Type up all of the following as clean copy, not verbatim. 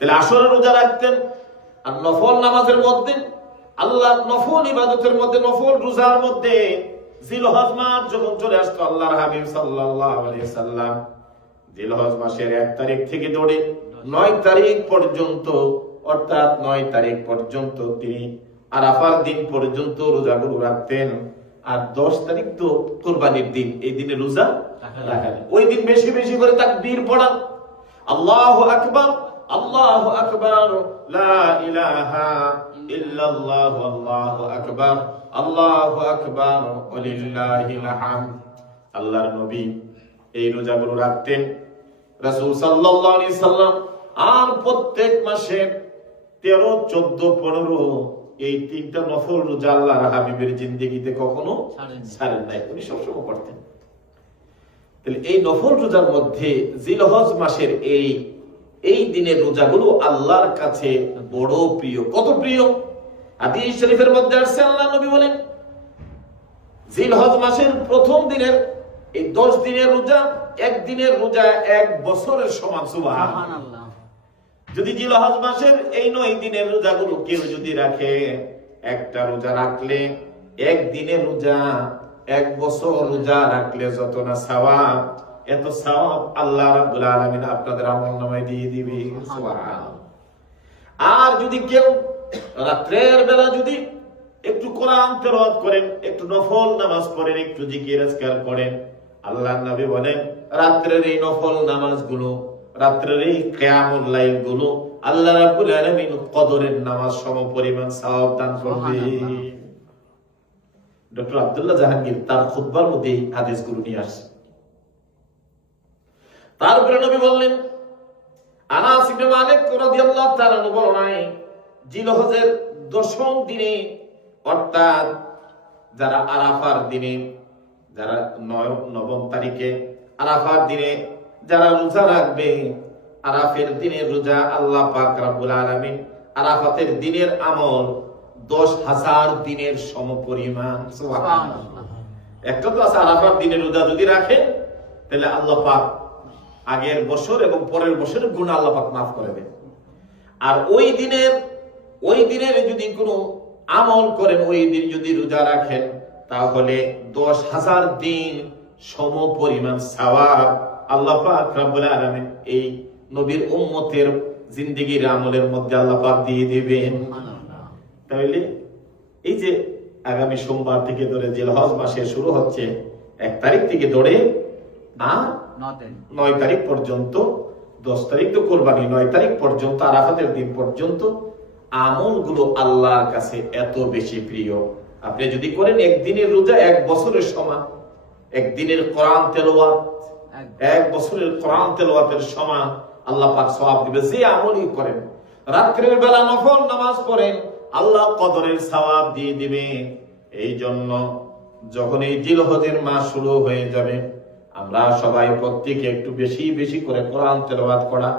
তাহলে আসরের রোজা রাখতেন। আর নফল নামাজের মধ্যে, আল্লাহ নফল ইবাদতের মধ্যে, নফল রোজার মধ্যে জিলহজ মাস যখন চলে আসতো, আল্লাহর হাবিব সাল্লাল্লাহু আলাইহি সাল্লাম জিলহজ মাসের 1 তারিখ থেকে ধরে 9 তারিখ পর্যন্ত, অর্থাৎ 9 তারিখ পর্যন্ত তিনি আরাফার দিন পর্যন্ত রোজাগুলো রাখতেন। আর 10 তারিখ তো কুরবানির দিন, এই দিনে রোজা রাখেন। ওই দিন বেশি বেশি করে তাকবীর পড়া, আল্লাহু আকবার, আল্লাহু আকবার, লা ইলাহা ইল্লাল্লাহু, আল্লাহু আকবার, আল্লাহু আকবার, ওয়ালিল্লাহিল হামদ। আল্লাহর নবী এই রোজাগুলো রাখতেন, রাসূল সাল্লাল্লাহু আলাইহি সাল্লাম। আর প্রত্যেক মাসে 13, 14, 15 এই 3টা নফল রোজা আল্লাহর হাবিবের জিন্দেগিতে কখনো ছাড়েন নাই, উনি সবসময় করতেন। তাহলে এই নফল রোজার মধ্যে জিলহজ মাসের এই দিনের রোজাগুলো আল্লাহর কাছে বড় প্রিয়। কত প্রিয়? হাদিস শরীফের মধ্যে আসছে, আল্লাহর নবী বলেন জিলহজ মাসের প্রথম দিনের এই 10 দিনের রোজা, এক দিনের রোজা 1 বছরের সমান। সুবহানাল্লাহ। যদি জিলহজ মাসের এই 9 দিনের রোজাগুলো কেউ যদি রাখে, একটা রোজা রাখলে, এক দিনের রোজা 1 বছর রোজা রাখলে যত না সওয়াব, এত সওয়াব আল্লাহ রাব্বুল আলামিন আপনাদের আমলনামায় দিয়ে দিবে। সুবহানাল্লাহ। আর যদি কেউ রাতের বেলা যদি একটু কোরআন তেলাওয়াত করেন, একটু নফল নামাজ পড়েন, একটু জিকির আজকার করেন, আল্লাহর নবী বলেন রাতের এই নফল নামাজগুলো, রাতের এই কিয়ামুল লাইল গুলো আল্লাহ রাব্বুল আলামিন কদরের নামাজ সমপরিমাণ সওয়াব দান করবে। ডক্টর আব্দুল্লাহ জাহাঙ্গীর তার খুতবার মধ্যে এই হাদিসগুলো নিয়ে আসছে। তারপরে নবী বললেন, আনাস ইবনে মালিক রাদিয়াল্লাহু তাআলা বলেন, জিলহজের 10ম দিনে, অর্থাৎ যারা আরাফার দিনে, যারা 9 তারিখে আরাফার দিনে যারা রোজা রাখবে, আরাফের দিনের রোজা আল্লাহ পাক রব্বুল আলামিন আরাফাতের দিনের আমল 10,000 দিনের সমপরিমাণ। সুবহানাল্লাহ। একটা তো আছে আরাফার দিনের রোজা যদি রাখে, তাহলে আল্লাহ পাক আগের বছর এবং পরের বছরের গুনাহ আল্লাহ পাক মাফ করে দেন। আর ওই দিনের যদি কোনো আমল করেন, ওই দিন যদি রোজা রাখেন, তাহলে 10,000 দিন সমপরিমাণ সওয়াব আল্লাহ পাক রব্বুল আলামিন এই নবীর উম্মতের জিন্দেগীর আমলের মধ্যে আল্লাহ পাক দিয়ে দিবেন। তাহলে এই যে আগামী সোমবার থেকে ধরে জিলহজ মাসে শুরু হচ্ছে, 1 তারিখ থেকে ধরে 9 তারিখ পর্যন্ত, 10 তারিখ তো কুরবানি, 9 তারিখ পর্যন্ত আরাফাতের দিন পর্যন্ত আমলগুলো আল্লাহর কাছে এত বেশি প্রিয়। আপনি যদি করেন একদিনের রোজা 1 বছরের সমান, একদিনের কোরআন তেলাওয়াত 1 বছরের কোরআন তেলাওয়াতের সমান আল্লাহ পাক সওয়াব দিবে। যে আমলই করেন, রাতের বেলা নফল নামাজ পড়েন, আল্লাহ কদরের সওয়াব দিয়ে দিবে। এই জন্য যখন এই জিলহজের মাস শুরু হয়ে যাবে, আমরা সবাই প্রত্যেকে একটু বেশি বেশি করে কোরআন তেলাওয়াত করা।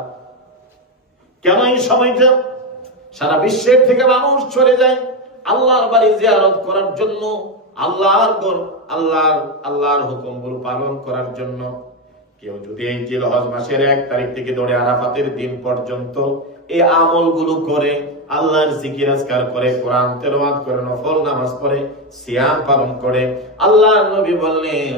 কেন এই সময়টা সারা বিশ্বের থেকে মানুষ চলে যায় আল্লাহর বাড়ি জিয়ারত করার জন্য, আল্লাহর হুকুমগুলো পালন করার জন্য। কেউ যদি এই জিলহজ মাসের 1 তারিখ থেকে ধরে আরাফাতের দিন পর্যন্ত এই আমলগুলো করে, আল্লাহর জিকির আজকার করে, কোরআন তেলাওয়াত করে, নফল নামাজ পড়ে, সিয়াম পালন করে, আল্লাহর নবী বললেন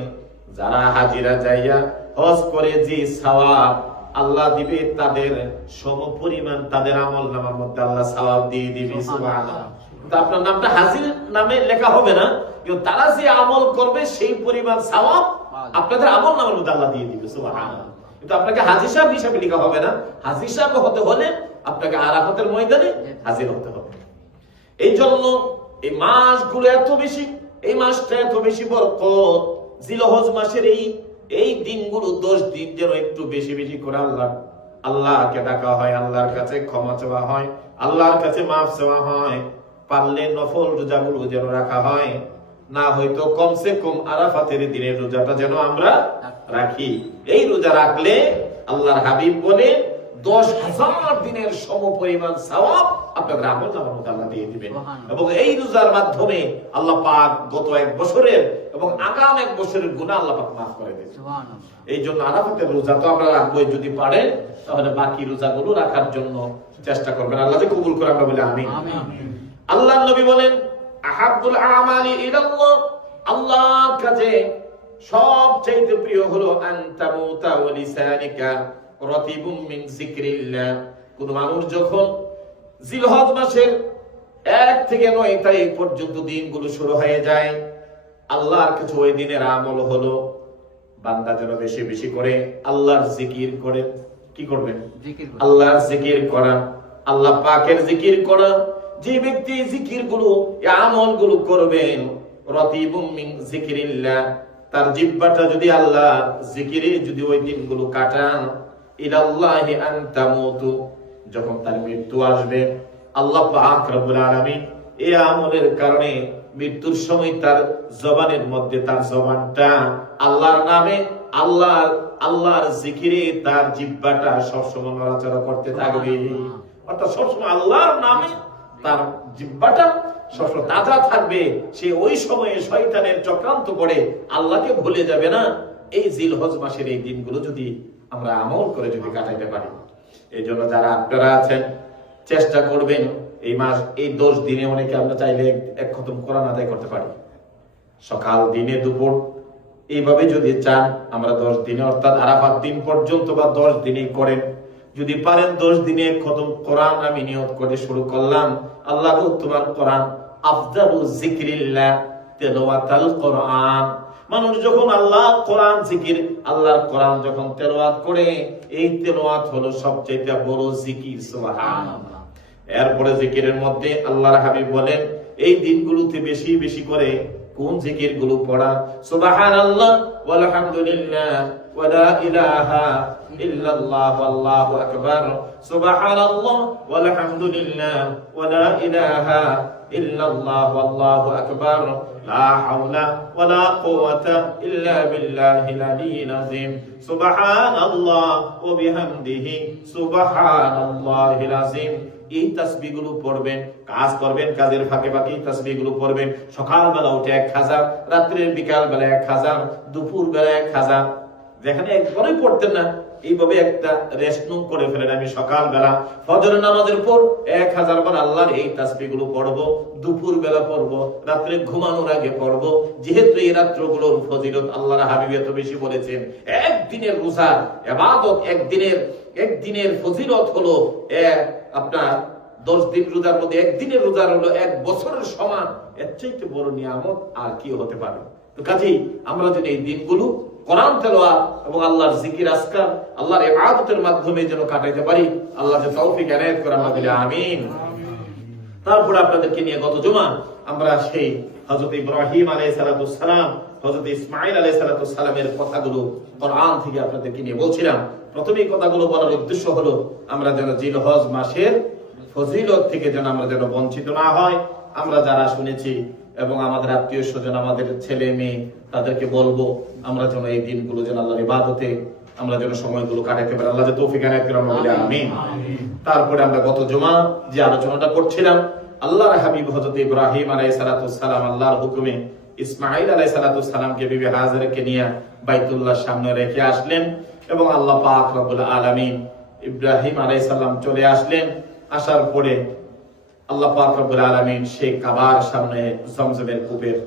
যারা হাজিরা যাইয়া হজ করে যে সওয়াব আল্লাহ দিবে, তাদের সমপরিমাণ তাদের আমলনামার মধ্যে আল্লাহ সওয়াব দিয়ে দিবে। সুবহানাল্লাহ। তো আপনার নামটা হাজির নামে লেখা হবে না, কিন্তু তারা যে আমল করবে সেই পরিমাণ সওয়াব আপনাদের আমলনামার মধ্যে আল্লাহ দিয়ে দিবে। সুবহানাল্লাহ। কিন্তু আপনাকে হাজী সাহেব হিসাবে লেখা হবে না। হাজী সাহেব হতে হলে আপনাকে আরাফাতের ময়দানে হাজির হতে হবে। এই জন্য এই মাসগুলো এত বেশি, এই মাসটা এত বেশি বরকত। জিলহজ মাসের এই দিনগুলো 10 দিন যেন একটু বেশি বেশি করে আল্লাহকে ডাকা হয়, আল্লাহর কাছে ক্ষমা চাওয়া হয়, আল্লাহর কাছে মাফ চাওয়া হয়। পারলে নফল রোজাগুলো যেন রাখা হয়, না হয়তো কমসে কম আরাফাতের দিনের রোজাটা যেন আমরা রাখি। এই রোজা রাখলে আল্লাহর হাবিব বলে 10,000 দিনের সমপরিমাণ সওয়াব আপনাদের আমলনামার মধ্যে আল্লাহ দিয়ে দিবেন। এবং এই রোজার মাধ্যমে আল্লাহ পাক গত 1 বছরের এবং আগাম 1 বছরের গুনাহ আল্লাহ পাক মাফ করে দেন। সুবহানাল্লাহ। এই জন্য আরাফাতের রোজা তো আমরা রাখবো, যদি পারেন তাহলে বাকি রোজাগুলো রাখার জন্য চেষ্টা করবেন। আল্লাহ যে কবুল করে আমরা বলি আমিন। আল্লাহর নবী বলেন আহাব্বুল আমালি ইলাল্লাহ, আল্লাহর কাছে সবচেয়ে প্রিয় হলো আনতামুতা ওয়া লিসানিকা রাতিবুম মিন যিকরিল্লাহ। কোন মানুষ যখন জিলহজ মাসের 1 থেকে 9 তারিখ পর্যন্ত দিনগুলো শুরু হয়ে যায়, আল্লাহর কাছে ওই দিনের আমল হলো বান্দা যেন বেশি বেশি করে আল্লাহর জিকির করে। কি করবেন? আল্লাহর জিকির করা, আল্লাহ পাকের জিকির করা। যে ব্যক্তি জিকিরগুলো, আমলগুলো করবেন, রাতিবুম মিন যিকরিল্লাহ, তার জিহ্বাটা যদি আল্লাহ জিকিরে যদি ওই দিনগুলো কাটান, ইলাল্লাহি আনতামুতু, যখন তার মৃত্যু আসবে, আল্লাহ পাক রব্বুল আলামিন এই আমলের কারণে মৃত্যুর সময় তার জবানের মধ্যে, তার জবানটা আল্লাহর নামে, আল্লাহর জিকিরে তার জিহ্বাটা সবসময় নড়াচড়া করতে থাকবে। অর্থাৎ সবসময় আল্লাহর নামে তার জিহ্বাটা সবসময় তাজা থাকবে। সে ওই সময়ে শয়তানের চক্রান্ত করে আল্লাহকে ভুলে যাবে না। এই জিলহজ মাসের এই দিনগুলো যদি আমরা আমল করে যদি কাটাইতে পারি, এই জন্য যারা আপনারা আছেন চেষ্টা করবেন এই মাস, এই 10 দিনে অনেকে আমরা চাইলে এক খতম কোরআন আদায় করতে পারি, সকাল দিনে দুপুর, এইভাবে যদি চান আমরা 10 দিনে, অর্থাৎ আরাফাত দিন পর্যন্ত বা 10 দিনেই করেন। যদি পারেন 10 দিনে খতম কোরআন আমি নিয়ত করে শুরু করলাম, আল্লাহ তোমার কোরআন আফদালু যিকরিল্লাহ তিলাওয়াতুল কোরআন। মানুষ যখন আল্লাহ কোরআন জিকির, আল্লাহর কোরআন যখন তেলাওয়াত করে, এই তেলাওয়াত হলো সবচেয়ে বড় জিকির। সুবহানাল্লাহ। এরপরে জিকিরের মধ্যে আল্লাহর হাবিব বলেন এই দিনগুলোতে বেশি বেশি করে কোন জিকিরগুলো পড়া? সুবহানাল্লাহ ওয়াল হামদুলিল্লাহ ওয়া লা ইলাহা ইল্লাল্লাহ আল্লাহু আকবার। সুবহানাল্লাহ ওয়াল হামদুলিল্লাহ ওয়া লা ইলাহা ইল্লাল্লাহ আল্লাহু আকবার। লা হাওলা ওয়া লা কুওয়াতা ইল্লা বিল্লাহিল আলিয়্যিল আযীম। সুবহানাল্লাহ ওয়া বিহামদিহি সুবহানাল্লাহিল আযীম। এই তাসবিহগুলো পড়বেন, কাজ করবেন, কাজের ফাঁকে ফাঁকে এই তাসবিহগুলো পড়বেন। সকালবেলা উঠে 1000, রাত্রের বিকাল বেলা 1000, দুপুর বেলা 1000। যেখানে একবারই পড়তেন না, এইভাবে একটা রেশনুম করে ফেলেন, আমি সকালবেলা ফজরের নামাজের পর 1000 বার আল্লাহর এই তাসবিহগুলো পড়বো, দুপুর বেলা পড়বো, রাত্রে ঘুমানোর আগে পড়বো। যেহেতু এই রাত্রগুলোর ফজিলত আল্লাহর হাবিব এত বেশি বলেছেন, একদিনের রোজা ইবাদত, একদিনের ফজিলত হলো আপনার 10 দিন রোজার মধ্যে একদিনের রোজার হলো 1 বছরের সমান। এর চাইতে বড় নিয়ামত আর কি হতে পারে? তো কাজেই আমরা যদি এই দিনগুলো কোরআন তেলাওয়াত এবং আল্লাহর জিকির আজকার, আল্লাহর ইবাদতের মাধ্যমে যেন কাটাইতে পারি, আল্লাহ যে তৌফিক এনায়েত করে আমরা বলি আমিন। তারপর আপনাদেরকে নিয়ে গত জুমা আমরা সেই হযরত ইব্রাহিম আলাইহিস সালাতু সালাম, হযরত ইসমাঈল আলাইহিস সালাতু সালামের কথাগুলো কোরআন থেকে আপনাদেরকে নিয়ে বলছিলাম। প্রথমেই কথাগুলো বলার উদ্দেশ্য হলো আমরা যেন জিলহজ মাসের ফজিলত থেকে যেন আমরা যেন বঞ্চিত না হয়। আমরা যারা শুনেছি এবং আমাদের আত্মীয় স্বজন, আমাদের ছেলে মেয়ে, তাদেরকে বলবো আমরা যেন এই দিনগুলো যেন আল্লাহর ইবাদতে আমরা যেন সময়গুলো কাটাতে পারি। আল্লাহ যে তৌফিক এনায়েত করেন বলি আমিন। তারপরে আমরা গত জুমা যে আলোচনাটা করছিলাম, আল্লাহর হাবিব হযরত ইব্রাহিম আলাইহিস সালাতু সালাম আল্লাহর হুকুমে ইসমাঈল আলাইহিস সালাতু সালামকে বিবি হাজেরাকে নিয়ে বাইতুল্লাহর সামনে রেখে আসলেন এবং আল্লাহ পাক রব্বুল আলামিন ইব্রাহিম আলাইহিস সালাম চলে আসলেন। আসার পরে আল্লাহ পাক রব্বুল আলামিন সেই কাবার সামনে জমজমের কূপের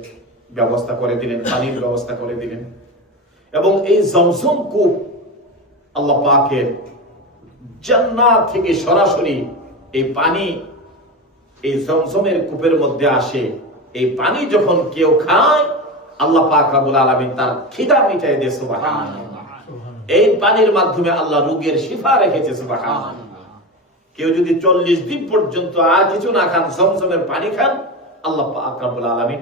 ব্যবস্থা করে দিলেন, পানির ব্যবস্থা করে দিলেন। এবং এই জমজম কূপ আল্লাহ পাকের জান্নাত থেকে সরাসরি এই পানি এই জমজমের কূপের মধ্যে আসে। এই পানি যখন কেউ খায়, আল্লাহ পাক রব্বুল আলামিন তার খিদা মিটায় দেয়। সুবহানাল্লাহ। এই পানির মাধ্যমে আল্লাহ রোগের শিফা রেখেছে। সুবহানাল্লাহ। কেউ যদি 40 দিন পর্যন্ত আর কিছু না খান, জমজমের পানি খান, আল্লাহ পাক রব্বুল আলামিন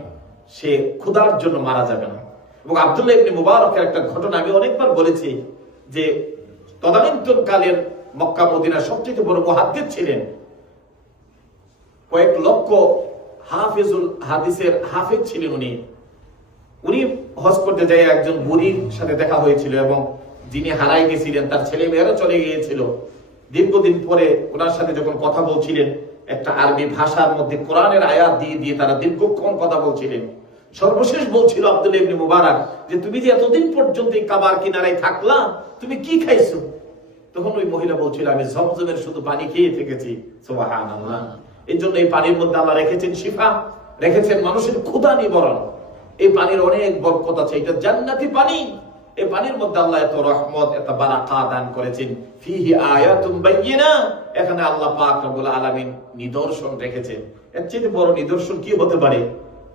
সে ক্ষুধার জন্য মারা যাবে না। এবং আব্দুল্লাহ ইবনে মুবারকের একটা ঘটনা আমি অনেকবার বলেছি যে তদানীন্তন কালের মক্কা মদিনার সবচেয়ে বড় মুহাদ্দিস ছিলেন, কয়েক লক্ষ হাফিজুল হাদিসের হাফিজ ছিলেন উনি হজ করতে যায় একজন বুড়ির সাথে দেখা হয়েছিল এবং যিনি হারাই গেছিলেন তার ছেলে মেয়েরা চলে গিয়েছিল। দীর্ঘদিন পরে ওনার সাথে যখন কথা বলছিলেন, একটা আরবি ভাষার মধ্যে কোরআনের আয়াত দিয়ে দিয়ে তারা দীর্ঘক্ষণ কথা বলছিলেন। সর্বশেষ বলছিল আব্দুল্লাহ ইবনে মুবারক যে তুমি যে এতদিন পর্যন্ত এই কাবার কিনারায় থাকলা, তুমি কি খাইছো? তখন ওই মহিলা বলছিল আমি জমজমের শুধু পানি খেয়ে থেকেছি। সুবহানাল্লাহ। এই জন্য এই পানির মধ্যে আল্লাহ রেখেছেন শিফা, রেখেছেন মানুষের ক্ষুধা নিবারণ। এই পানির অনেক বরকত আছে, এটা জান্নাতি পানি। এই পানির মধ্যে আল্লাহ এত রহমত, এত বারাকাত দান করেছেন। ফিহি আয়াতুম বাইয়িনা, এখানে আল্লাহ পাক রব্বুল আলামিন নিদর্শন রেখেছেন। এর চেয়ে বড় নিদর্শন কি হতে পারে?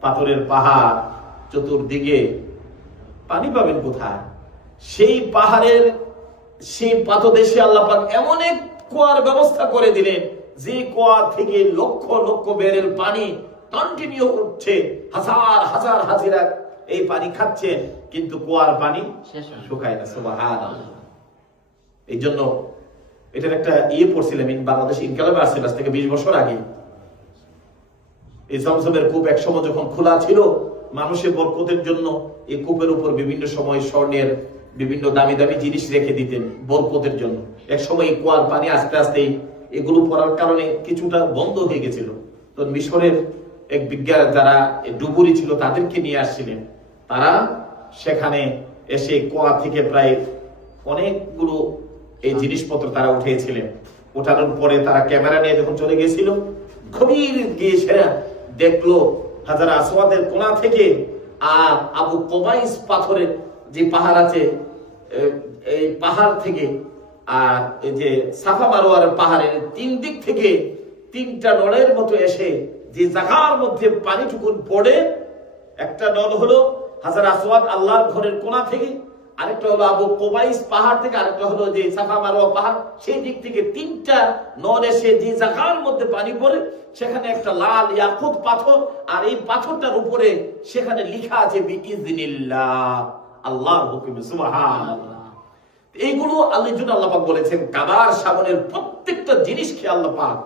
পাথরের পাহাড়, চতুর্দিকে পানি পাবেন কোথায়? সেই পাহাড়ের সেই পাদদেশে আল্লাহ পাক এমন এক কুয়ার ব্যবস্থা করে দিলেন, যে কুয়া থেকে লক্ষ লক্ষ বেরেল পানি কন্টিনিউ উঠছে। হাজার হাজার হাজিরা এই পানি খাচ্ছেন, কিন্তু কুয়ার পানি শুকায় না। সুবহানাল্লাহ। এই জন্য এটার একটা পড়ছিলাম, বাংলাদেশ ইনকালাবে আসছে আজ থেকে 20 বছর আগে। এই জমজমের কূপ একসময় যখন খোলা ছিল, মানুষের বরকতের জন্য এই কূপের উপর বিভিন্ন সময় স্বর্ণের বিভিন্ন দামি দামি জিনিস রেখে দিতেন বরকতের জন্য। এক সময় এই কুয়ার পানি আস্তে আস্তে এগুলো পড়ার কারণে কিছুটা বন্ধ হয়ে গেছিল। তো মিশরের এক বিজ্ঞান যারা ডুবুরি ছিল তাদেরকে নিয়ে আসছিলেন, তারা সেখানে এসে কুয়া থেকে প্রায় অনেকগুলো এই জিনিসপত্র তারা উঠিয়েছিলেন। ওঠানোর পরে তারা ক্যামেরা নিয়ে যখন চলে গেছিল, গভীর গিয়ে সেরা দেখলো হাজার আসওয়াদের কোণা থেকে আর আবু কুবাইস পাথরের যে পাহাড় আছে, এই পাহাড় থেকে আর এই যে সাফা মারোয়ার পাহাড়ের 3 দিক থেকে 3টা নলের মতো এসে যে জায়গার মধ্যে পানিটুকুন পড়ে, একটা নল হলো হাজার আসওয়াদ আল্লাহর ঘরের কোণা থেকে, আরেকটা হলো আবু কুবাইস পাহাড় থেকে, আরেকটা হলো যে সাফা মারোয়া পাহাড়, সেই দিক থেকে 3টা নল এসে যে জায়গার মধ্যে পানি পড়ে, সেখানে একটা লাল ইয়াকুত পাথর, আর এই পাথরটার উপরে সেখানে লেখা আছে বিইজনিল্লাহ, আল্লাহর হুকুমে। সুবহানাল্লাহ। এইগুলো আল্লাহর জন্য আল্লাহ পাক বলেছেন কাবার সামনের প্রত্যেকটা জিনিসকে আল্লাহ পাক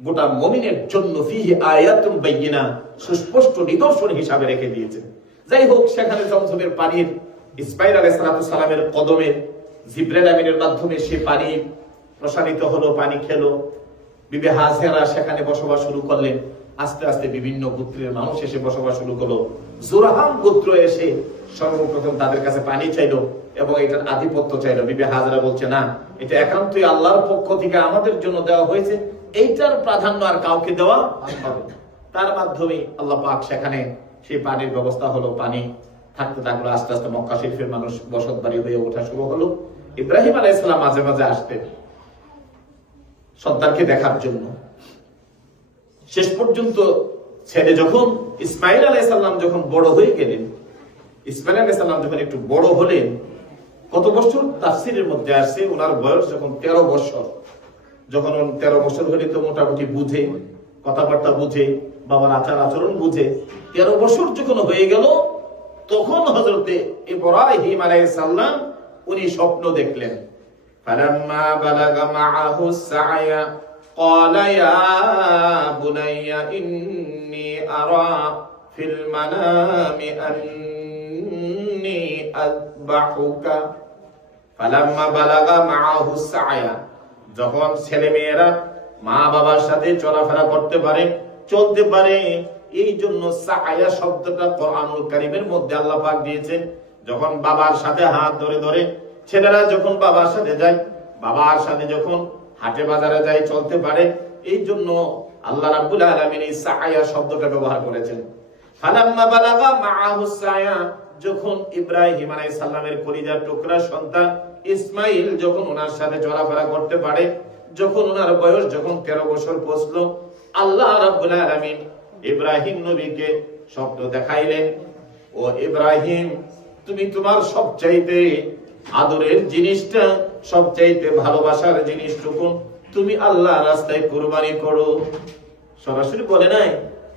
গোটা মুমিনের জন্য ফিহি আয়াতুম বাইয়িনা, সুস্পষ্ট নিদর্শন হিসাবে রেখে দিয়েছেন। যাই হোক, সেখানে জমজমের পানির ইসমাঈল আলাইহিস সালামের কদমে জিবরাইল আমিনের মাধ্যমে সে পানি প্রসারিত হলো, পানি খেলো। বিবি হাজেরা সেখানে বসবাস শুরু করলেন। আস্তে আস্তে বিভিন্ন গোত্রের মানুষ এসে বসবাস শুরু করলো। জুরহাম গোত্র এসে সর্বপ্রথম তাদের কাছে পানি চাইলো এবং এটার আধিপত্য চাইলো। বিবি হাজেরা বলছে না, এটা একান্তই আল্লাহর পক্ষ থেকে আমাদের জন্য দেওয়া হয়েছে, এইটার প্রাধান্য আর কাউকে দেওয়া হবে। তার মাধ্যমে আল্লাহ পাক সেখানে সেই পানির ব্যবস্থা হলো। পানি থাকতে থাকলো, আস্তে আস্তে মক্কা শরীফের মানুষ বসত বাড়ি হয়ে ওঠা শুরু হলো। ইব্রাহিম আলাইহিস সালাম মাঝে মাঝে আসতেন সন্তানকে দেখার জন্য। শেষ পর্যন্ত ছেলে যখন ইসমাঈল আলাইহিস সালাম যখন বড় হয়ে গেলেন, ইসমাঈল আলাইহিস সালাম যখন একটু বড় হলেন, কত বছর তাফসীরের মধ্যে আসছে ওনার বয়স যখন 13 বছর। যখন 13 বছর হলে তো মোটামুটি বুঝে, কথাবার্তা বুঝে, বাবার আচার আচরণ বুঝে। 13 বছর যখন হয়ে গেল, তখন হযরতে ইব্রাহিম আলাইহিস সালাম উনি স্বপ্ন দেখলেন। ফালাম্মা বালাগা মাআহু সা'য়া ক্বালা ইয়া বুনাইয়া ইন্নী আরা ফিল মানামি আন্নী আযবাহুকা। ফালাম্মা বালাগা মাআহু সা'য়া, যখন ছেলে মেয়েরা মা বাবার সাথে চলাফেরা করতে পারে, চলতে পারে, এই জন্য সা'য়া শব্দটা কোরআনুল কারীমের মধ্যে আল্লাহ পাক দিয়েছেন। যখন বাবার সাথে হাত ধরে ধরে ছেলেরা যখন বাবার সাথে যায়, বাবার সাথে যখন হাটে বাজারে যায়, চলতে পারে, এই জন্য আল্লাহ রাব্বুল আলামিন এই সা'য়া শব্দটা ব্যবহার করেছেন। ফালাম্মা বালাগা মাআহু সা'য়া, যখন ইব্রাহিম আলাইহিস সালামের কলিজার টুকরা সন্তান ইসমাঈল যখন ওনার সাথে চলাফেরা করতে পারে, যখন ওনার বয়স যখন 13 বছর পৌঁছলো, আল্লাহ রাব্বুল আলামিন ইব্রাহিম নবীকে স্বপ্ন দেখাইলেন, ও ইব্রাহিম, তুমি তোমার সবচাইতে আদরের জিনিসটা, সবচাইতে ভালোবাসার জিনিসটুকু তুমি আল্লাহর রাস্তায় কুরবানি করো। সরাসরি বলে নাই,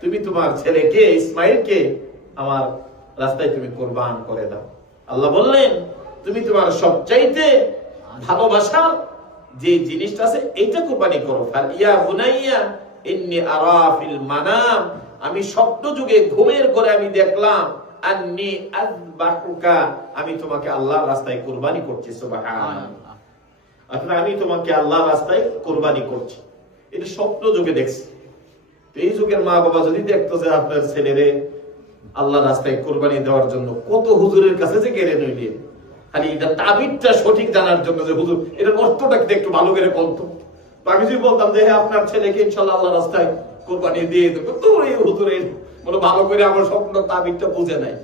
তুমি তোমার ছেলেকে ইসমাঈলকে আমার রাস্তায় তুমি কুরবান করে দাও। আল্লাহ বললেন তুমি তোমার সবচাইতে ভালোবাসার যে জিনিসটা আছে এইটা কুরবানি করো। ফাইয়া বুনাইয়া ইন্নী আরা ফিল মানাম, আমি স্বপ্ন যুগে ঘুমের ঘরে আমি দেখলাম, আন্নী আযবাহুকা, আমি তোমাকে আল্লাহর রাস্তায় কুরবানি করছি। সুবহানাল্লাহ। এখন আমি তোমাকে আল্লাহর রাস্তায় কুরবানি করছি, এটা স্বপ্ন যুগে দেখছি। তো এই যুগের মা বাবা যদি দেখতো যে আপনার ছেলেরে আল্লাহ রাস্তায় কোরবানি দেওয়ার জন্য কত হুজুরের কাছে যে গেলেন হইলেন, খালি এটা তাবিরটা সঠিক জানার জন্য যে হুজুর এটার অর্থটা একটু ভালো করে বলতো। আমি যদি বলতাম যে হ্যাঁ আপনার ছেলেকে ইনশাল্লাহ আল্লাহ রাস্তায় কোরবানি দিয়ে দেবো, তো এই হুজুরের বলে ভালো করে আমার স্বপ্ন তাবিরটা বুঝে নাই।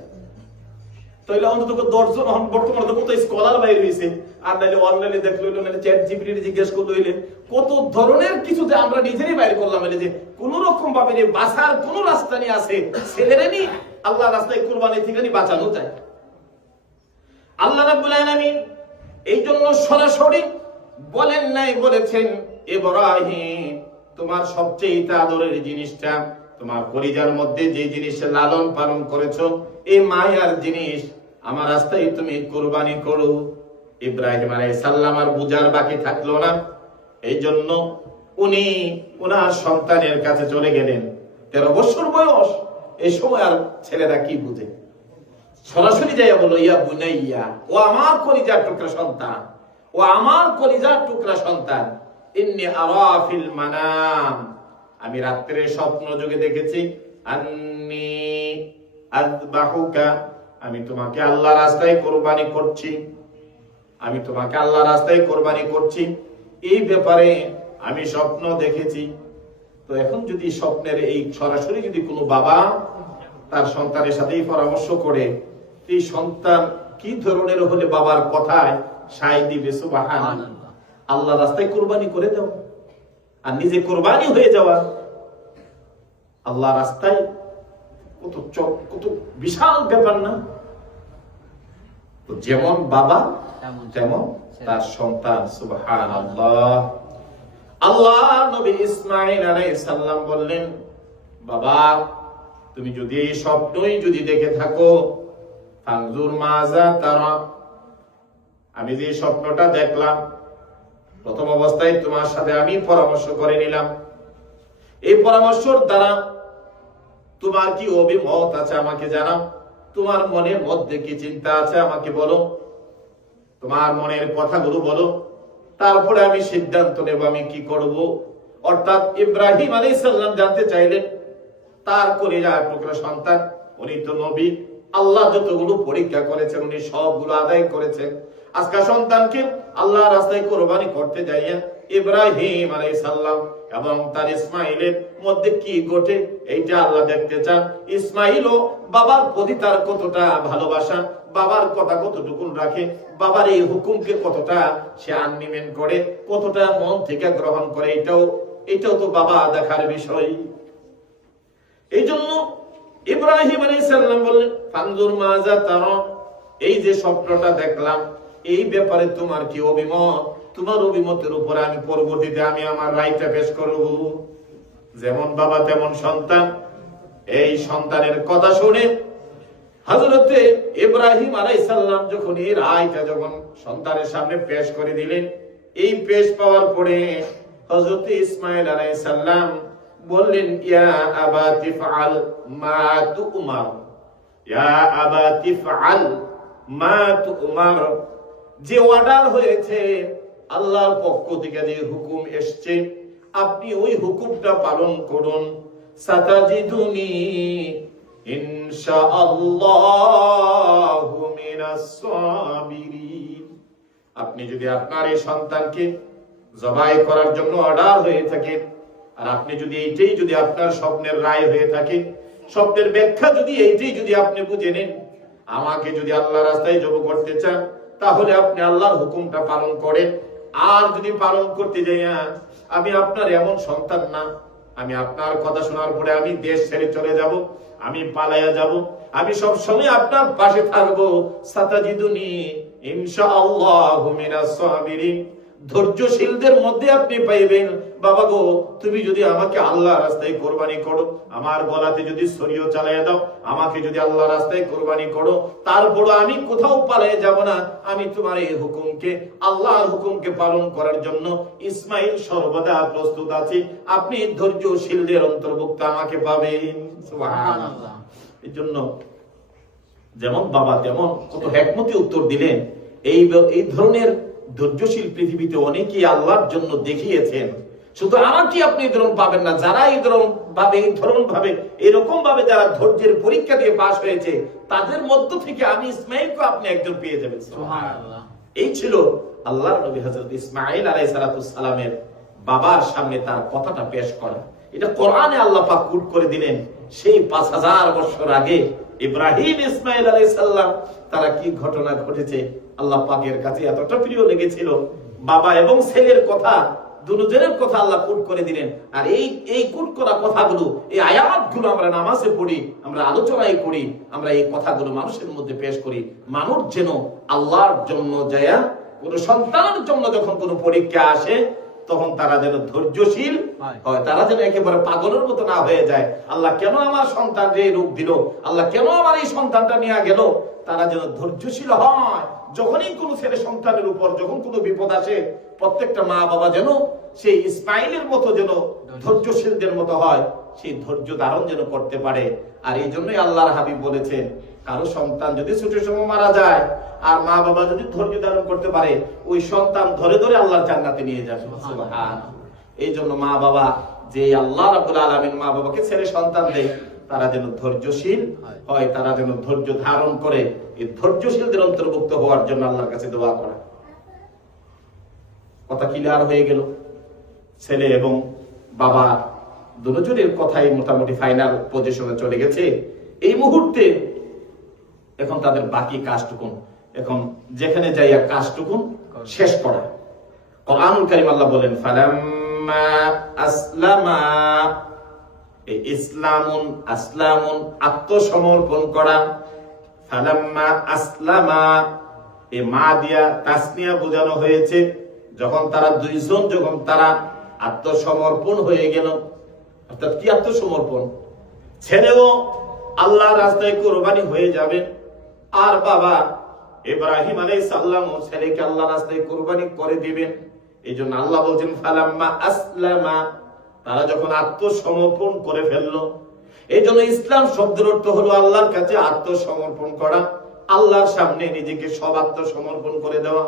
তাহলে অন্তত 10 জন এখন বর্তমানে তো কত স্কলার বাইরে হয়েছে, আর নাইলে অনলাইনে দেখলো, নাইলে চ্যাট জিপিটি জিজ্ঞেস করলো, হইলে কত ধরনের কিছু যে আমরা নিজেরই বাইরে করলাম, যে কোন রকম ভাবে বাঁচার কোন রাস্তা নিয়ে আছে ছেলেরা নি আল্লাহ রাস্তায় কোরবানি থেকে বাঁচানো যায়। আল্লাহ রাব্বুল আলামিন এই জন্য সরাসরি বলেন নাই, বলেছেন ইব্রাহিম তোমার সবচেয়ে আদরের জিনিসটা, তোমার কলিজার মধ্যে যে জিনিসটা লালন পালন করেছো, এই মায়ার জিনিস আমার রাস্তায় তুমি কোরবানি করো। ইব্রাহিম আলাইহিস সালাম আর বুঝার বাকি থাকলো না, এই জন্য উনি ওনার সন্তানের কাছে চলে গেলেন। 13 বছর বয়স, এই সময় আর ছেলেরা কি বুঝে, সরাসরি যাইয়া বলো ইয়া বুনাইয়া, ও আমার কলিজার টুকরা সন্তান, ও আমার কলিজার টুকরা সন্তান, ইন্নী আরা ফিল মানাম, আমি রাত্রে স্বপ্ন যোগে দেখেছি, আন্নী আযবাহুকা, আমি তোমাকে আল্লাহ রাস্তায় কোরবানি করছি, আমি তোমাকে আল্লাহ রাস্তায় কোরবানি করছি, এই ব্যাপারে আমি স্বপ্ন দেখেছি। তো এখন যদি স্বপ্নের এই সরাসরি যদি কোনো বাবা তার সন্তানের সাথেই পরামর্শ করে, এই সন্তান কি ধরনের হলে বাবার কথায় সায় দিবে? সুবহানাল্লাহ। আল্লাহ রাস্তায় কোরবানি করে দাও, আর নিজে কোরবানি হয়ে যাওয়া। আল্লাহ রাস্তায় কত বিশাল ব্যাপার না? তো যেমন বাবা তেমন তার সন্তান। সুবহানাল্লাহ। আল্লাহ নবী ইসমাঈল আলাইহিস সালাম বললেন, বাবা তুমি যদি এই স্বপ্নই যদি দেখে থাকো, ফানজুর মাজা তারা, আমি যে স্বপ্নটা দেখলাম প্রথম অবস্থায় তোমার সাথে আমি পরামর্শ করে নিলাম, এই পরামর্শের দ্বারা তোমার কি অভিমত আছে আমাকে জানাও, তোমার মনের মধ্যে কি চিন্তা আছে আমাকে বলো, তোমার মনের কথাগুলো বলো, তারপরে আমি সিদ্ধান্ত নেব আমি কি করব। অর্থাৎ ইব্রাহিম আলাইহিস সালাম জানতে চাইলেন তার কলিজার টুকরা সন্তান, উনি তো নবী, আল্লাহ যতগুলো পরীক্ষা করেছেন উনি সবগুলো আদায় করেছেন। আজকে সন্তানকে আল্লাহ রাস্তায় কোরবানি করতে যাইয়া ইব্রাহিম আলাইহিস সালাম এবং তার ইসমাইলের মধ্যে কি ঘটে এইটা আল্লাহ দেখতে চান। ইসমাইলও বাবার প্রতি তার কতটা ভালোবাসা, বাবার কথা কতটুকুন রাখে, বাবার এই হুকুমকে কতটা সে আননিমেন করে, কতটা মন থেকে গ্রহণ করে, এটাও তো বাবা দেখার বিষয়। এই জন্য ইব্রাহিম আলাইহিস সালাম বললেন, ফানজুর মাজা তারা, এই যে স্বপ্নটা দেখলাম এই ব্যাপারে তোমার কি অভিমত, তোমার অভিমতের উপরে আমি পরবর্তীতে আমি আমার রায়টা পেশ করব। যেমন বাবা তেমন সন্তান। এই সন্তানের কথা শুনে হযরতে ইব্রাহিম আলাইহিস সালাম যখন এই রায়টা যখন সন্তানের সামনে পেশ করে দিলেন, এই পেশ পাওয়ার পরে হযরতে ইসমাঈল আলাইহিস সালাম বললেন, ইয়া আবাতি ফাআল মা তুমার, ইয়া আবাতি ফাআল মা তুমার, যে অর্ডার হয়েছে আল্লাহর পক্ষ থেকে, যে হুকুম এসেছে আপনি ওই হুকুমটা পালন করুন। সাতাজিদুনি ইনশাআল্লাহু মিনাস সাবিরিন, আপনি যদি আপনার এই সন্তানকে জবাই করার জন্য অর্ডার হয়ে থাকে, আর আপনি যদি এইটাই যদি আপনার স্বপ্নের রায় হয়ে থাকে, স্বপ্নের ব্যাখ্যা যদি এইটাই যদি আপনি বুঝে নেন, আমাকে যদি আল্লাহ রাস্তায় জব করতে চান, তাহলে আপনি আল্লাহর হুকুমটা পালন করেন। আর যদি পালন করতে যাইয়া আমি আপনার এমন সন্তান না, আমি আপনার কথা শোনার পরে আমি দেশ ছেড়ে চলে যাব, আমি পালাইয়া যাব, আমি সব সময় আপনার পাশে থাকবো। সাতাজিদুনি ইনশাআল্লাহু মিনাস সাবিরিন, ধৈর্যশীলদের মধ্যে আপনি পাইবেন। বাবা গো, তুমি যদি আমাকে আল্লাহ রাস্তায় কোরবানি করো, আমার গলাতে যদি ছড়িও চালাইয়া দাও, আমাকে যদি আল্লাহ রাস্তায় কোরবানি করো, তারপর আমি কোথাও পালিয়ে যাব না, আমি তোমার এই হুকুমকে, আল্লাহর হুকুমকে পালন করার জন্য ইসমাইল সর্বদা প্রস্তুত আছি। আপনি ধৈর্যশীলদের অন্তর্ভুক্ত আমাকে পাবেন। সুবহানাল্লাহ। এই জন্য যেমন বাবা তেমন কত হিকমতে উত্তর দিলেন। এই ধরনের ধৈর্যশীল পৃথিবীতে অনেকেই আল্লাহর জন্য দেখিয়েছেন। শুধু আমাকে আপনি এই ধরন পাবেন না, যারা এই ধরন ভাবে এরকম ভাবে যারা ধৈর্যের পরীক্ষা দিয়ে পাশ হয়েছে তাদের মধ্য থেকে আমি ইসমাঈলকে আপনি একজন পেয়ে যাবেন। সুবহানাল্লাহ। এই ছিল আল্লাহর নবী হযরত ইসমাঈল আলাইহিস সালামের বাবার সামনে তার কথাটা পেশ করা। এটা কোরআনে আল্লাহ পাক কোট করে দিলেন। সেই 5000 বছর আগে ইব্রাহিম ইসমাঈল আলাইহিস সালাম তারা কি ঘটনা ঘটেছে আল্লাহ পাকের কাছে এতটা প্রিয় লেগেছিল, বাবা এবং ছেলের কথা দুজনের কথা আল্লাহ কোট করে দিলেন। আর এই কোট করা কথাগুলো, এই আয়াতগুলো আমরা নামাজে পড়ি, আমরা আলোচনায় করি, আমরা এই কথাগুলো মানুষের মধ্যে পেশ করি। মানুষ যেন আল্লাহর জন্য যায়, কোন সন্তানের জন্য যখন কোন পরীক্ষা আসে তখন তারা যেন ধৈর্যশীল হয়, তারা যেন একেবারে পাগলের মতো না হয়ে যায়। আল্লাহ কেন আমার সন্তানকে এই রূপ দিল, আল্লাহ কেন আমার এই সন্তানটা নিয়ে গেল, তারা যেন ধৈর্যশীল হয়। যখনই কোন ছেলে সন্তানের উপর যখন কোনো বিপদ আসে, প্রত্যেকটা মা বাবা যেন সেই ইসমাঈলের মতো যেন ধৈর্যশীলদের মতো হয়, সেই ধৈর্য ধারণ যেন করতে পারে। আর এই জন্যই আল্লাহর হাবিব বলেছেন, কারো সন্তান যদি ছোট সময় মারা যায় আর মা বাবা যদি ধৈর্য ধারণ করতে পারে, ওই সন্তান ধরে ধরে আল্লাহর জান্নাতে নিয়ে যাবে। সুবহানাল্লাহ। এই জন্য মা বাবা, যে আল্লাহ রাব্বুল আলামিন মা বাবাকে ছেলে সন্তান দেয়, তারা যেন ধৈর্যশীল হয়, তারা যেন ধৈর্য ধারণ করে। এই ধৈর্যশীলদের অন্তর্ভুক্ত হওয়ার জন্য আল্লাহর কাছে দোয়া করা। কথা ক্লিয়ার হয়ে গেল? ছেলে এবং বাবা দুজনের কথাই মোটামুটি ফাইনাল পজিশনে চলে গেছে। এই মুহূর্তে এখন তাদের বাকি কাজটুকুন, এখন যেখানে যাইয়া কাজটুকুন শেষ করা। কোরআনুল কারীম আল্লাহ বলেন, ফালাম্মা আসলামা, এই আসলামুন আত্মসমর্পণ করা। ফালাম্মা আসলামা, এই মা দিয়া তাসনিয়া বোঝানো হয়েছে। যখন তারা দুইজন যখন তারা আত্মসমর্পণ হয়ে গেল, অর্থাৎ কি আত্মসমর্পণ, ছেলেও আল্লাহর রাস্তায় কুরবানি হয়ে যাবে, আর বাবা ইব্রাহিম আলাইহিস সালাম ছেলেকে আল্লাহর রাস্তায় কুরবানি করে দিবেন। এই জন্য আল্লাহ বলছেন ফালাম্মা আসলামা, তারা যখন আত্মসমর্পণ করে ফেললো। এই জন্য ইসলাম শব্দের অর্থ হলো আল্লাহর কাছে আত্মসমর্পণ করা, আল্লাহর সামনে নিজেকে সব আত্মসমর্পণ করে দেওয়া।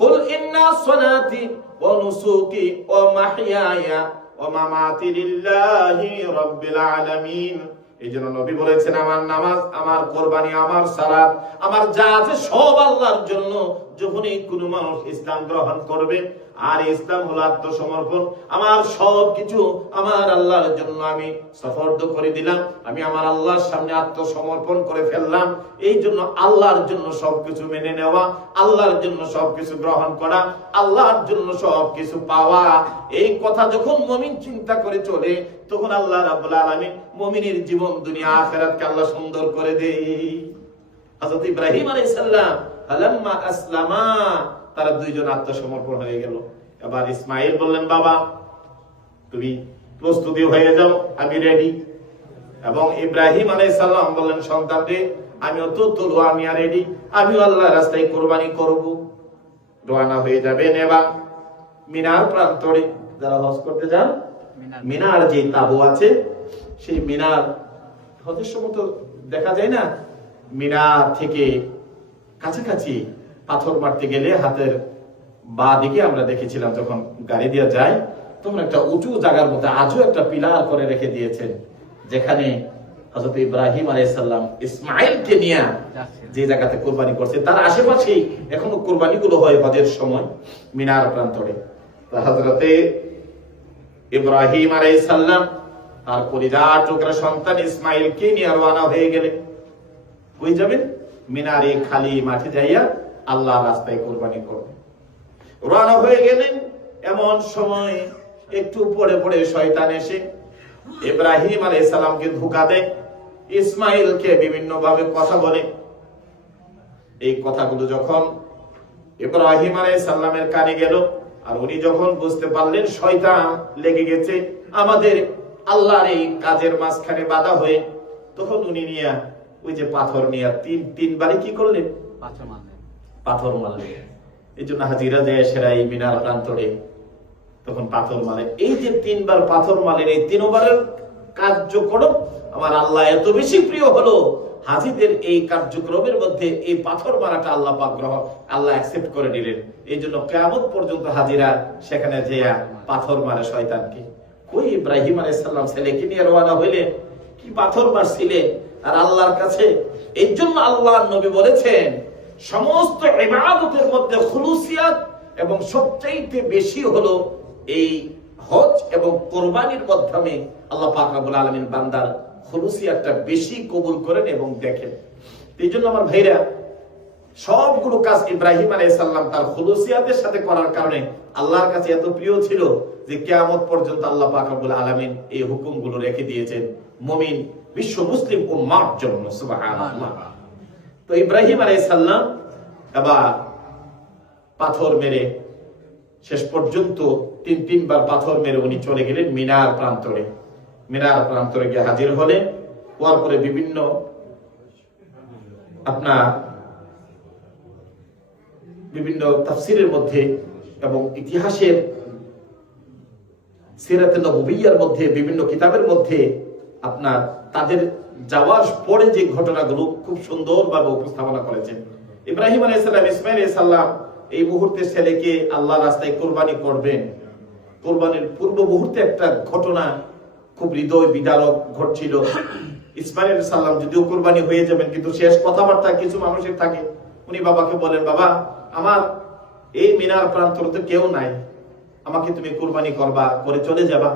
কুল ইন্না সলাতি ওয়া নুসুকি ওয়া মাহইয়ায়া ওয়া মামাতি লিল্লাহি রাব্বিল আলামিন। এই জন্য নবী বলেছেন, আমার নামাজ, আমার কোরবানি, আমার সালাত, আমার যা আছে সব আল্লাহর জন্য। যখনই কোনো মানুষ ইসলাম গ্রহণ করবে, আর ইসলাম হলো আত্মসমর্পণ, আমার সবকিছু আমার আল্লাহর জন্য আমি সুপর্দ করে দিলাম, আমি আমার আল্লাহর সামনে আত্মসমর্পণ করে ফেললাম। এই জন্য আল্লাহর জন্য সবকিছু মেনে নেওয়া, আল্লাহর জন্য সবকিছু গ্রহণ করা, আল্লাহর জন্য সবকিছু পাওয়া। এই কথা যখন মুমিন চিন্তা করে চলে, তখন আল্লাহ রাব্বুল আলামিন মুমিনের জীবন দুনিয়া আখিরাতকে আল্লাহ সুন্দর করে দেয়। হযরত ইব্রাহিম আলাইহিস সালাম ফালাম্মা আসলামা, তারা দুইজন আত্মসমর্পণ হয়ে গেল। এবার ইসমাঈল বললেন, বাবা তুমি প্রস্তুতি হয়ে যাও, আমি রেডি। এবং ইব্রাহিম আলাইহিস সালাম বললেন, সন্তান রে, আমিও তো তলোয়ার নিয়ে রেডি, আমিও আল্লাহর রাস্তায় কুরবানি করব। রওনা হয়ে যাবেন। এবার মিনার প্রান্তরে যারা হজ করতে যান, মিনার যে তাবু আছে, সেই মিনার হজের সময় তো দেখা যায় না, মিনার থেকে কাছাকাছি পাথর মারতে গেলে হাতের বা দিকে আমরা দেখেছিলাম যখন গাড়ি দিয়ে যায়, তখন একটা উঁচু জায়গার মধ্যে আজও একটা পিলার করে রেখে দিয়েছেন, যেখানে হযরত ইব্রাহিম আলাইহিস সালাম ইসমাঈলকে নিয়ে যে জায়গাতে কুরবানি করছে, তার আশেপাশেই এখনো কুরবানিগুলো হয় হজের সময় মিনার প্রান্তরে। হযরত ইব্রাহিম আলাইহিস সালাম তার পরিবার টুকরা সন্তান ইসমাঈলকে নিয়ে রওনা হয়ে গেলেন। কই যাবেন? মিনারে খালি মাঠে যাইয়া আল্লাহর রাস্তায় কুরবানি করবে। রওনা হয়ে গেলেন। এমন সময় একটু পরে পরে শয়তান এসে ইব্রাহিম আলাইহিস সালামকে ধোঁকা দেয়, ইসমাঈলকে বিভিন্ন ভাবে কথা বলে। এই কথাগুলো যখন ইব্রাহিম আলাইহিস সালামের কানে গেল, আর উনি যখন বুঝতে পারলেন শয়তান লেগে গেছে আমাদের আল্লাহর এই কাজের মাঝখানে বাধা হয়ে, তখন উনি নিয়ে ওই যে পাথর নিয়ে তিনবারে কি করলেন? পাথর মারলেন। এই জন্য হাজিরা যায় সেরা এই মিনার প্রান্তরে তখন পাথর মারে। এই যে তিনবার পাথর মারলেন, এই তিনবারের কার্যক্রম আমার আল্লাহ এত বেশি প্রিয় হলো, হাজীদের এই কার্যক্রমের মধ্যে এই পাথর মারাটা আল্লাহ পাক আল্লাহ অ্যাকসেপ্ট করে নিলেন। এই জন্য কিয়ামত পর্যন্ত হাজীরা সেখানে যেয়া পাথর মারে শয়তানকে। কই ইব্রাহিম আলাইহিস সালাম ছেলেকে নিয়ে রওনা হইলেন, কি পাথর মারছিলেন আর আল্লাহর কাছে। এই জন্য আল্লাহর নবী বলেছেন সমস্ত ইবাদতের মধ্যে খুলুসিয়াত এবং সবচাইতে বেশি হলো এই হজ এবং কোরবানির মাধ্যমে আল্লাহ পাক রব্বুল আলামিন বান্দার খুলুসিয়াতটা বেশি কবুল করেন এবং দেখেন। এই জন্য আমার ভাইরা সবগুলো কাজ ইব্রাহিম আলাইহিস সালাম তার খুলুসিয়াতের সাথে করার কারণে আল্লাহর কাছে এত প্রিয় ছিল যে কিয়ামত পর্যন্ত আল্লাহ পাক রব্বুল আলামিন এই হুকুমগুলো রেখে দিয়েছেন মুমিন বিশ্ব মুসলিম উম্মার জন্য। সুবহানাল্লাহ। তো ইব্রাহিম আলাইহিস সালাম আবার পাথর মেরে শেষ পর্যন্ত তিনবার পাথর মেরে উনি চলে গেলেন মিনার প্রান্তরে। মিনার প্রান্তরে গিয়ে হাজির হলেন। হওয়ার পরে বিভিন্ন তাফসীরের মধ্যে এবং ইতিহাসের সিরাতে নববিয়ার মধ্যে বিভিন্ন কিতাবের মধ্যে তাদের যাওয়ার পরে যে ঘটনাগুলো খুব সুন্দরভাবে উপস্থাপনা করেছেন। ইব্রাহিম আলাইহিস সালাম ইসমাঈল আলাইহিস সালাম এই মুহূর্তে ছেলেকে আল্লাহর রাস্তায় কুরবানি করবেন। কুরবানির পূর্ব মুহূর্তে একটা ঘটনা খুব হৃদয় বিদারক ঘটছিল। ইসমাঈল আলাইহিস সালাম যদিও কুরবানি হয়ে যাবেন, কিন্তু শেষ কথাবার্তা কিছু মানুষের থাকে। উনি বাবাকে বলেন, বাবা আমার এই মিনার প্রান্তরে কেউ নাই, আমাকে তুমি কুরবানি করবা, করে চলে যাবা।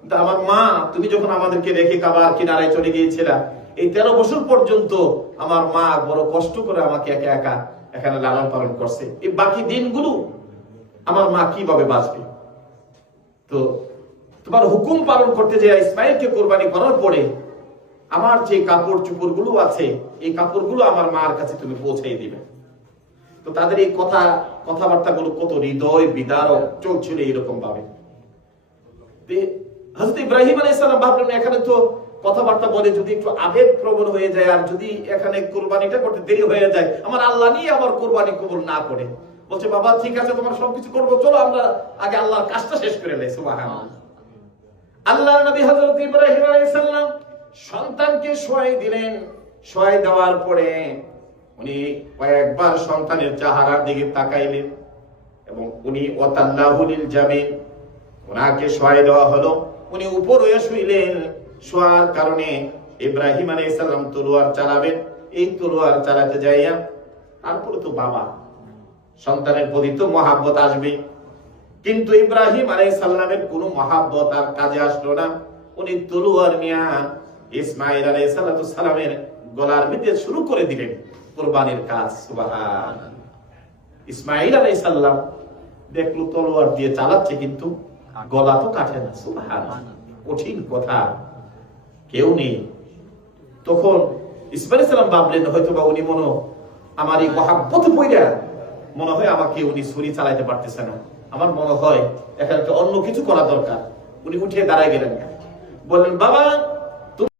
কিন্তু আমার মা, তুমি যখন আমাদেরকে রেখে কাবার কিনারায় চলে গিয়েছিলা, এই 13 বছর পর্যন্ত আমার মা বড় কষ্ট করে আমাকে একা একা এখানে লালন পালন করছে। এই বাকি দিনগুলো আমার মা কিভাবে বাঁচবে? তো তোমার হুকুম পালন করতে যে ইসমাইলকে কুরবানি করার পরে আমার যে কাপড় চোপড় গুলো আছে, এই কাপড়গুলো আমার মার কাছে তুমি পৌঁছাই দিবে। তো তাদের এই কথাবার্তা গুলো কত হৃদয় বিদারক চলছিল এইরকম ভাবে। হযরত ইব্রাহিম আলাইহিস সালাম ভাবলেন এখানে তো কথাবার্তা বলে যদি একটু আবেগ প্রবণ হয়ে যায়, আর যদি এখানে কুরবানিটা করতে দেরি হয়ে যায়, আমার আল্লাহ নিয়ে আমার কুরবানি কবুল না করে। বলছে, বাবা ঠিক আছে, তোমার সবকিছু করবো, চলো আমরা আগে আল্লাহর কাজটা শেষ করে নেই। সুবহানাল্লাহ। আল্লাহর নবী হযরত ইব্রাহিম আলাইহিস সালাম সন্তানকে শোয়াই দিলেন। শোয়াই দেওয়ার পরে উনি কয়েকবার সন্তানের চেহারার দিকে তাকাইলেন এবং উনি ওয়াতাল্লাহু লিল জামিন, ওনাকে শোয়াই দেওয়া হলো। উনি উপর হয়ে শুইলেন। শোয়ার কারণে ইব্রাহিম আলাইহিস সালাম তলোয়ার চালাবেন। এই তলোয়ার চালাতে যাইয়া তারপরে তো বাবা সন্তানের প্রতি তো মহাব্বত আসবে, কিন্তু ইব্রাহিম আলাইহিস সালামের কোনো মহাব্বত আর কাজে আসলো না। উনি তলোয়ার নিয়ে ইসমাঈল আলাইহিস সালামের গলার ভিতরে শুরু করে দিলেন কুরবানির কাজ। সুবহানাল্লাহ। ইসমাঈল আলাইহিস সালাম দেখলো তলোয়ার দিয়ে চালাচ্ছে, কিন্তু গলা তো কাটে না। সুবহানাল্লাহ। কঠিন কথা, কেউ নেই। তখন ইসমাঈল আলাইহিস সালাম ভাবলেন হয়তোবা উনি আমার এই মহাব্বতে পইরা মনে হয় আমাকে উনি ছুরি চালাইতে পারতেছে না, আমার মনে হয় এখানে অন্য কিছু করা দরকার। উনি উঠে দাঁড়ায় গেলেন, বললেন, বাবা